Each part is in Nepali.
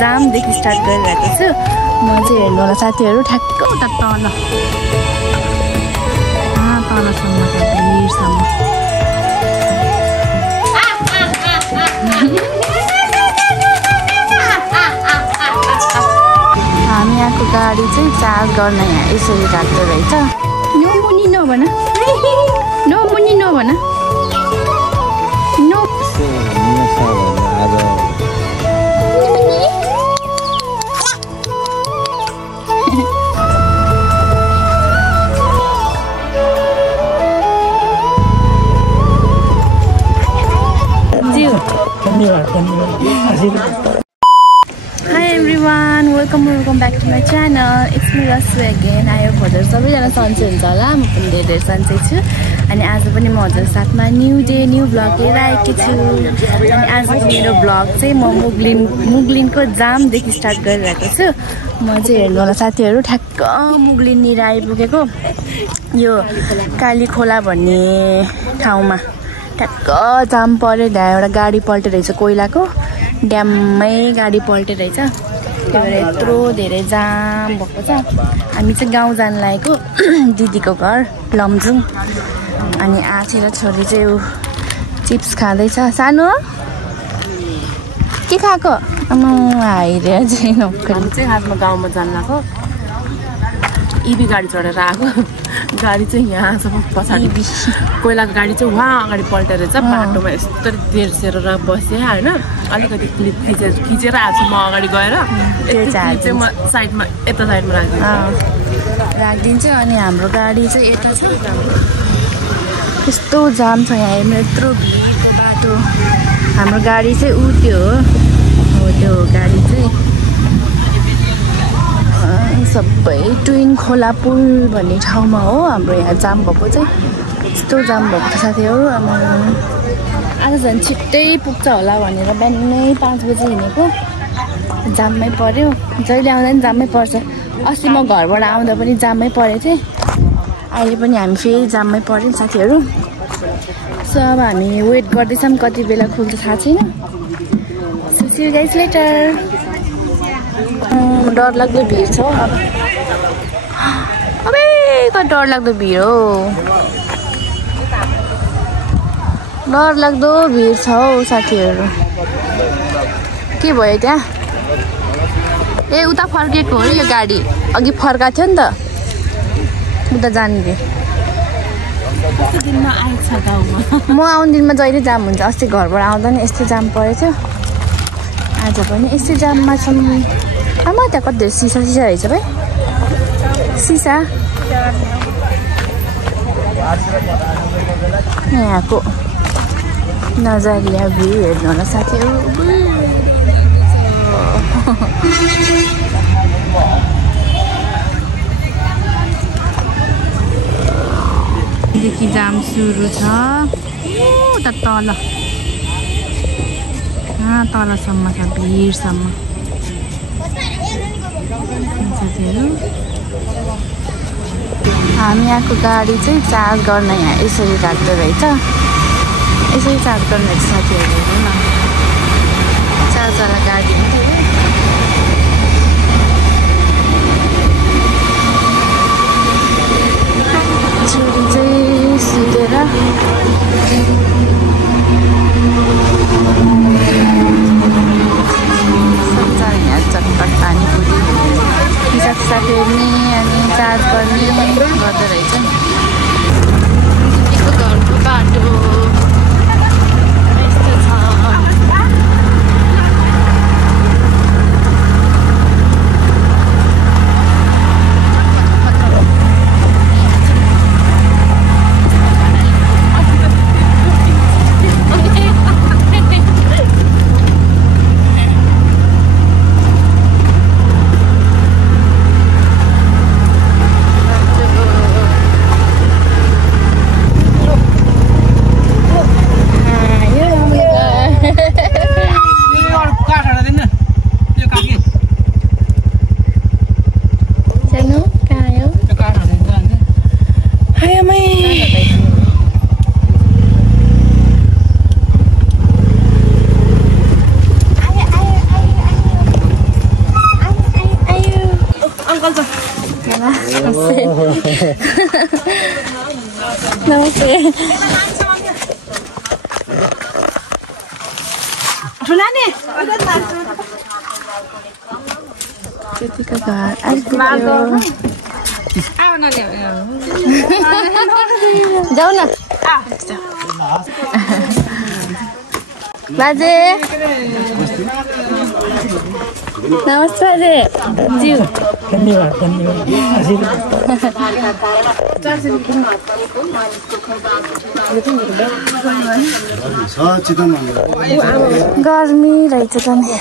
जामदेखि स्टार्ट गरिरहेको छु। म चाहिँ हेर्नु होला साथीहरू ठ्याक्क उता तल तलसम्म त भिरसम्म। हामी यहाँको गाडी चाहिँ चार्ज गर्न यहाँ यसरी राख्दो रहेछ। नो मुनि नो भन, नो मुनि नो भन, no Hi everyone, welcome back to my channel. It's me Rasu again. I hope हजुर सबैजना सन्चै हुन्छ होला। म पनि धेरै सन्चै छु। अनि आज पनि म हजुर साथमा न्यू डे न्यू ब्लग लिएर आएकी छु। अनि आज मेरो ब्लग चाहिँ म मुगलिनको जामदेखि स्टार्ट गरिरहेको छु। म चाहिँ हेर्नु होला साथीहरू ठ्याक्क मुगलिननिर आइपुगेको यो काली खोला भन्ने ठाउँमा। ठ्याक्क जाम पऱ्यो, त्यहाँ एउटा गाडी पल्टे रहेछ, कोइलाको ड्याममै गाडी पल्टे रहेछ। त्यही भएर यत्रो धेरै जाम भएको छ। हामी चाहिँ गाउँ जान लागेको दिदीको घर लमजुङ। अनि आछी र छोरी चाहिँ ऊ चिप्स खाँदैछ। सानो के खाएको? आइरे चाहिँ हामी चाहिँ खासमा गाउँमा जान लाग्यो। इबी गाडी चढेर आएको। गाडी चाहिँ यहाँसम्म पछाडि कोइलाको गाडी चाहिँ उहाँ अगाडि पल्टेर रहेछ। बाटोमा यस्तो तेर्सेर बसेँ होइन। अलिकति क्लिप खिचेर आएको म अगाडि गएर चाहिँ म साइडमा यता साइडमा राखिदिन्छु। अनि हाम्रो गाडी चाहिँ यता छ। यस्तो जाम छ यहाँ हेर्नु, यत्रो भिडको बाटो। हाम्रो गाडी चाहिँ ऊ त्यो हो त्यो गाडी चाहिँ सबै ट्विन खोला पुल भन्ने ठाउँमा हो हाम्रो यहाँ जाम भएको चाहिँ। यस्तो जाम भएको छ साथीहरू। आज झन् छिट्टै पुग्छ होला भनेर बिहानै 5 बजी हिँडेको, जाममै पऱ्यो। जहिले आउँदा पनि जाममै पर्छ। अस्ति म घरबाट आउँदा पनि जाममै परेको थिएँ, अहिले पनि हामी फेरि जाममै पऱ्यौँ साथीहरू। सो अब हामी वेट गर्दैछौँ, कति बेला खुल्छ थाहा छैन। So see you guys later. डरलाग्दो भिड छ। अबे कति डरलाग्दो भिड हो, डरलाग्दो भिड छ हौ साथीहरू। के भयो त्यहाँ? ए उता फर्केको हो यो गाडी, अघि फर्काएको थियो नि त, उता जाने। म आउने दिनमा जहिले जाम हुन्छ। अस्ति घरबाट आउँदा नि यस्तो जाम परेको थियो, आज पनि यस्तै जाममा छौँ। आमा त्यहाँ कति धेरै सिसा रहेछ भाइ, सिसा। यहाँको नजरिया भ्यू हेर्नु होला साथीहरू। देखि जाम सुरु छ उता तल, तलसम्म छ भिरसम्म साथीहरू। हामी यहाँको गाडी चाहिँ चार्ज गर्न यहाँ यसरी राख्दो रहेछ। यसरी चार्ज गर्ने रहेछ साथीहरू। हेर्नु न, चार्जवाला गाडी हो। छोरी चाहिँ सुतेर सबजना यहाँ चटपट पानी पुरी साथ हेर्ने अनि चार्ज गर्ने गर्दो रहेछ। दिदीको घरको बाटो यस्तो छ। नमस्ते त्यतिको घर जाऊ न बाजे नमस्ते बाजे ज्यू धन्यवाद गर्मी रहेछ त नि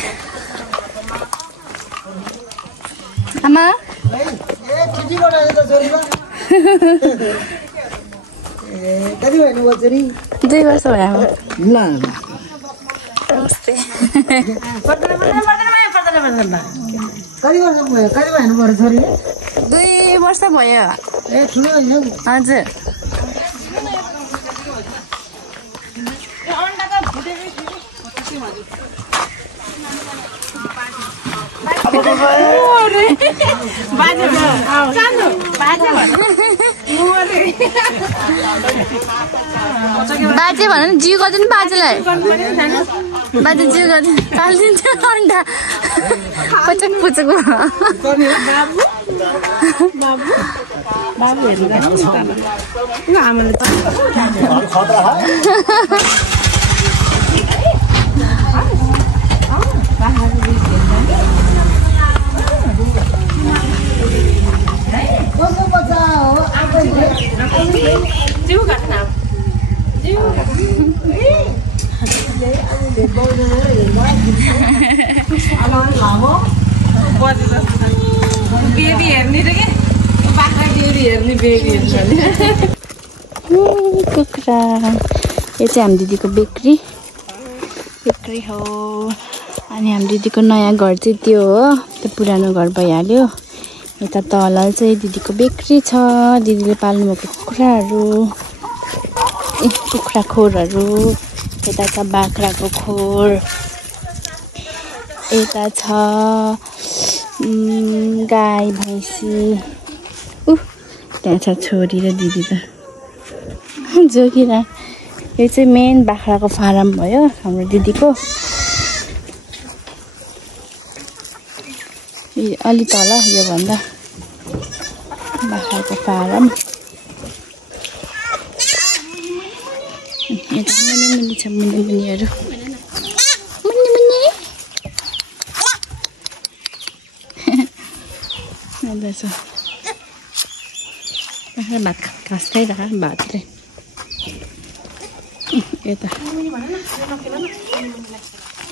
आमा 2 वर्ष भयो नमस्ते दुई वर्ष भयो हजुर बाजे भन न जिउ गर्दैन बाजेलाई बाजे जिउ गर्दैन पालिदिन्छ अन्डा पचक पुचक कुखुरा यो चाहिँ हाम्रो दिदीको बेकरी हो अनि हाम्रो दिदीको नयाँ घर चाहिँ त्यो हो त्यो पुरानो घर भइहाल्यो यता तल चाहिँ दिदीको बेकरी छ दिदीले पाल्नुभएको कुखुराहरू कुखुरा खोरहरू यता छ बाख्राको खोर यता छ गाई भैँसी त्यहाँ छ छोरी र दिदी त जोगिरा यो चाहिँ मेन बाख्राको फारम भयो हाम्रो दिदीको अलि तल योभन्दा बाख्राको फारम यता मुनि छ मुनिहरू मुनि छ भात घाँस खाइरह भात चाहिँ यता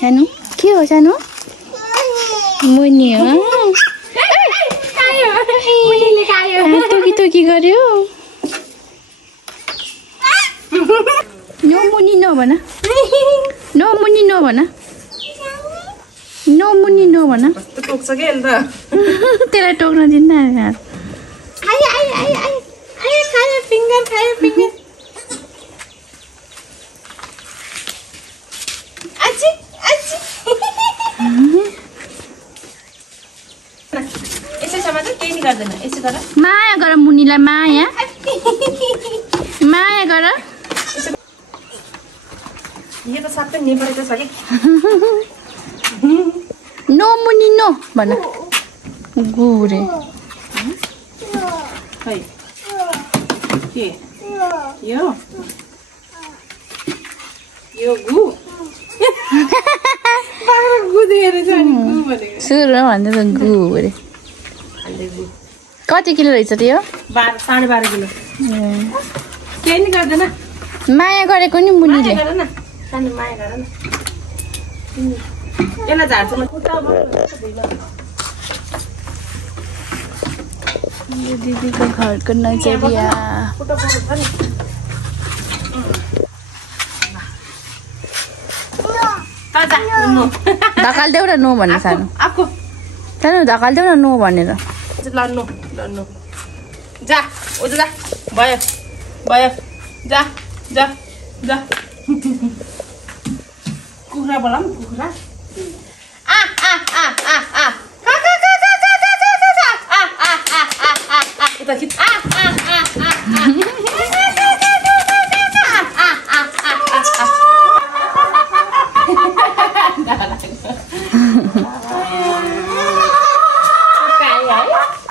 सानो के हो सानो मुनि हो टोकी गर्यो नो मुनि नो भन नो मुनि नो भन नो मुनि नो भन त्यसलाई टोक्न दिन्न माया गर मुनिलाई माया माया गर नो मुनि नो भन गुरे सुरु भन्दै त गुरे कति किलो रहेछ त्यो 12.5 किलो केही नि गर्दैन माया गरेको नि मुनिले यसलाई झार्छु दिदीको घरको नजरिया धकाल देऊ न नो भन्ने सानो धकाल देऊ न नो भनेर लड्नु जा उता जा भयो जा कुखुरा बोलाम कुखुरा त खिच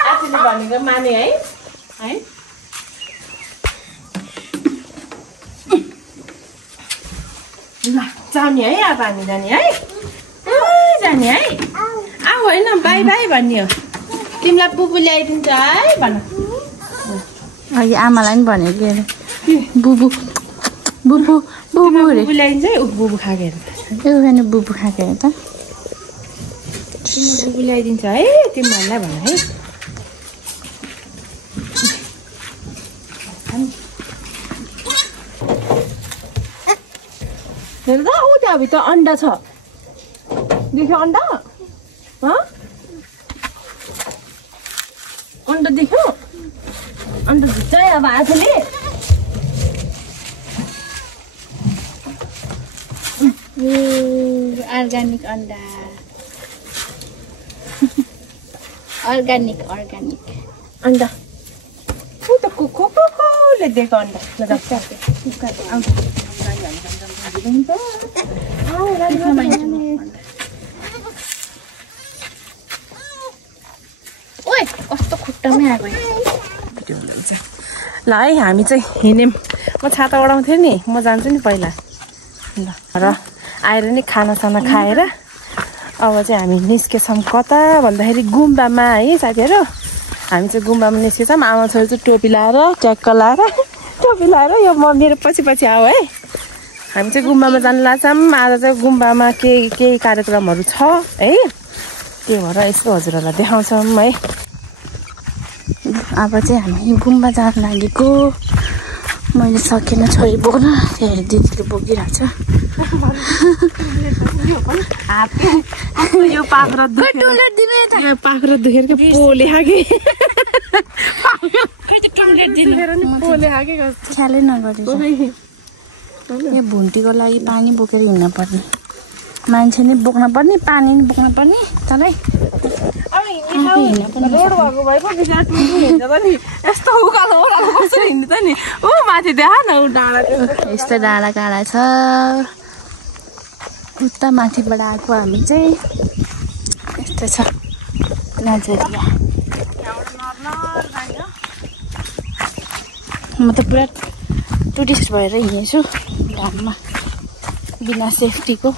आफूले भनेको माने है ल जाने है अब हामी जाने है जाने है आऊ होइन बाई बाई भन्ने हो तिमीलाई बुबु ल्याइदिन्छ है भन अघि आमालाई पनि भनेको अरे बुबु बुबु बुबु रे बुबु ल्याइदिन्छ है बुबु खाएको हेर एउटा बुबु खाएको हेर त बुबु ल्याइदिन्छ है तिमीहरूलाई भन है हेर त ऊ त्यहाँभित्र अन्डा छ देख्यो अन्डा अन्डा देख्यो अन्डा झुट्छ है अब आजले अर्ग्यानिक अन्डा अर्ग्यानिक अर्ग्यानिक अन्डा ऊ त कुकुले दिएको अन्डा ओए कस्तो खुट्टामै आएको ल है हामी चाहिँ हिँड्यौँ म छाता ओढाउँथेँ नि म जान्छु नि पहिला ल र आएर नि खानासाना खाएर अब चाहिँ हामी निस्केछौँ कता भन्दाखेरि गुम्बामा है साथीहरू हामी चाहिँ गुम्बामा निस्केछौँ आमा छोरी चाहिँ टोपी लाएर ट्याक्क लाएर टोपी लाएर यो म मेरो पछि पछि आऊ है हामी चाहिँ गुम्बामा जानु लाग्छौँ आज चाहिँ गुम्बामा केही कार्यक्रमहरू छ है त्यही भएर यसो हजुरहरूलाई देखाउँछौँ है अब चाहिँ हामी गुम्बा जान लागेको मैले सकेन छोरी बोक्न त्यही दिदीले बोकिरहेको छ यो पाख्रो दुखेर के पोले हाके ख्यालै नगरेको यो भुन्टीको लागि पानी बोकेर हिँड्न पर्ने मान्छे नै बोक्न पर्ने पानी नि बोक्न पर्ने तँलाई यस्तो डाँडा काँडा छ उता माथिबाट आएको हामी चाहिँ यस्तो छ नजरिया म त पुरा टुरिस्ट भएर हिँडेछु घाममा बिना सेफ्टीको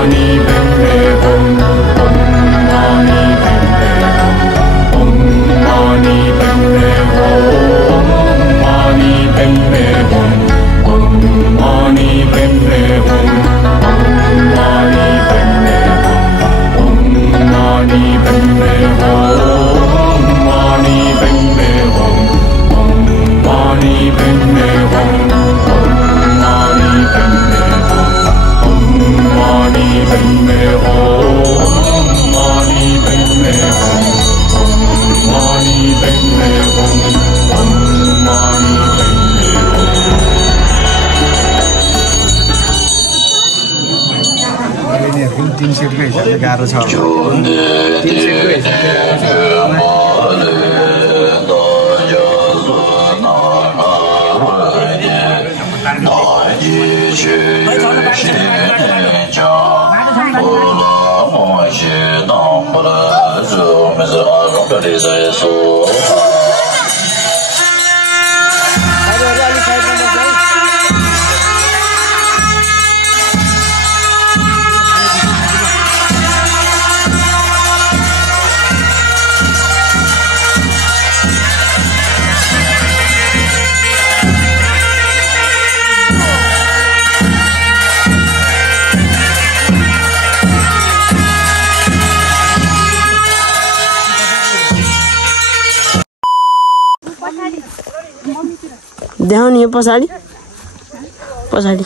Mani Padme Hum हेर्न गाह्रो छ 300 को देखाउनु यो पछाडि पछाडि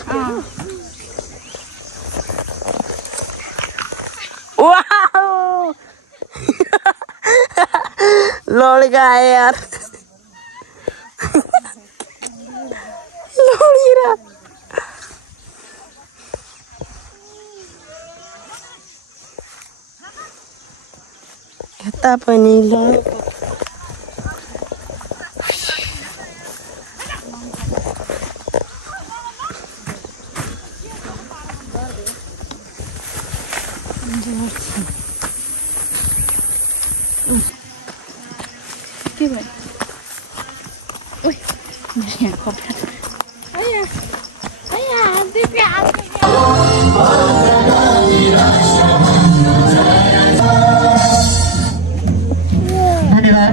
वाओ लड्का आए यार लडिरा यता पनि लड के भयो ओइ मेरो यहाँ खप्रा आया आया दिपी धन्यवाद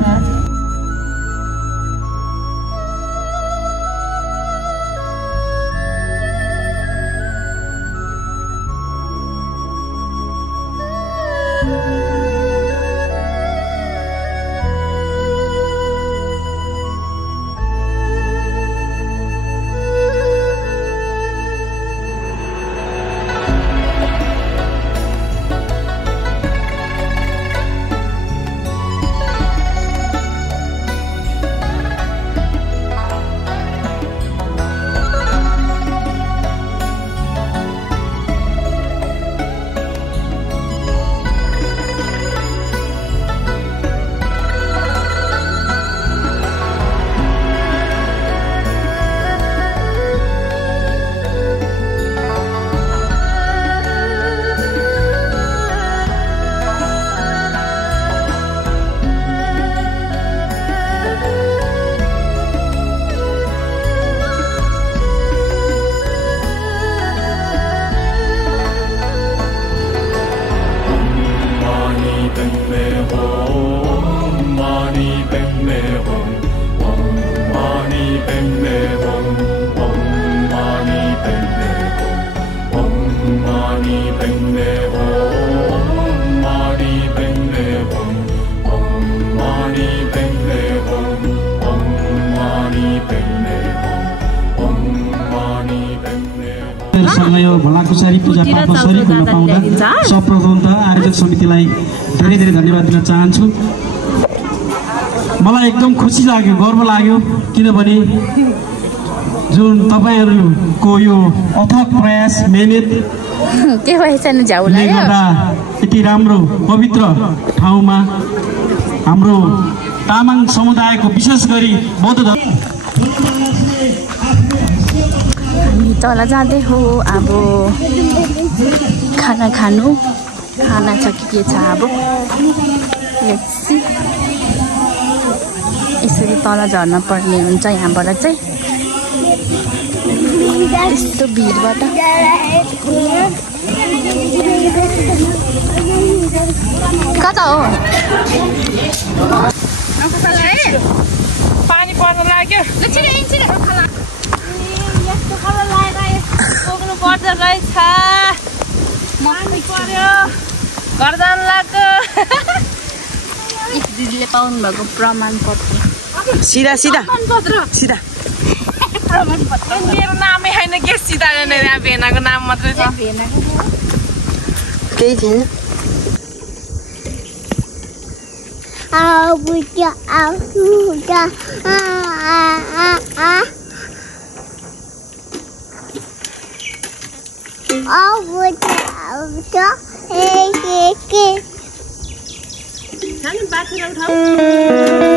यो भलाकुसारी पूजा पाठमा शरीक हुन पाउँदा सर्वप्रथम त आयोजक समितिलाई धेरै धेरै धन्यवाद दिन चाहन्छु। मलाई एकदम खुसी लाग्यो, गर्व लाग्यो, किनभने जुन तपाईहरुको यो अथक प्रयास मेहनत के भएछ नि झ्याउला गर्दा यति राम्रो पवित्र ठाउँमा हाम्रो तामाङ समुदायको विशेष गरी बौद्ध धर्म हामी तल जाँदै हो। अब खाना खानु, खाना छ कि के छ अब लेट्स सी। यसरी तल झर्न पर्ने हुन्छ यहाँबाट चाहिँ, यस्तो भिडबाट। कता हो पानी पर्न लाग्यो। पुग्नु पर्छ रहेछ, पानी पर्यो, घर जानु लाग्यो। दिदीले पाउनु भएको प्रमाणपत्र सिधा सिधा सिधा मेरो नामै होइन के सिधा भेनाको नाम मात्रै छ। केही थिएन। सानो बाछुरा उठाऊ